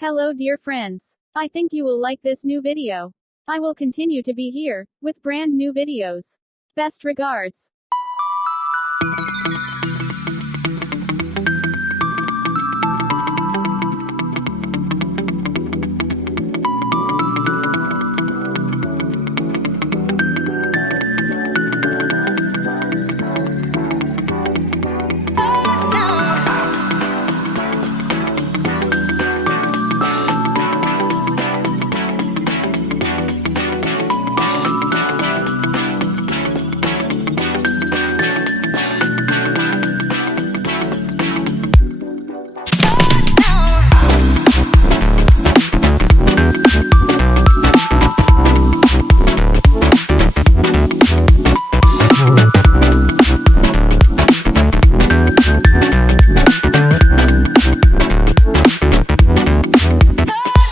Hello dear friends. I think you will like this new video. I will continue to be here, with brand new videos. Best regards.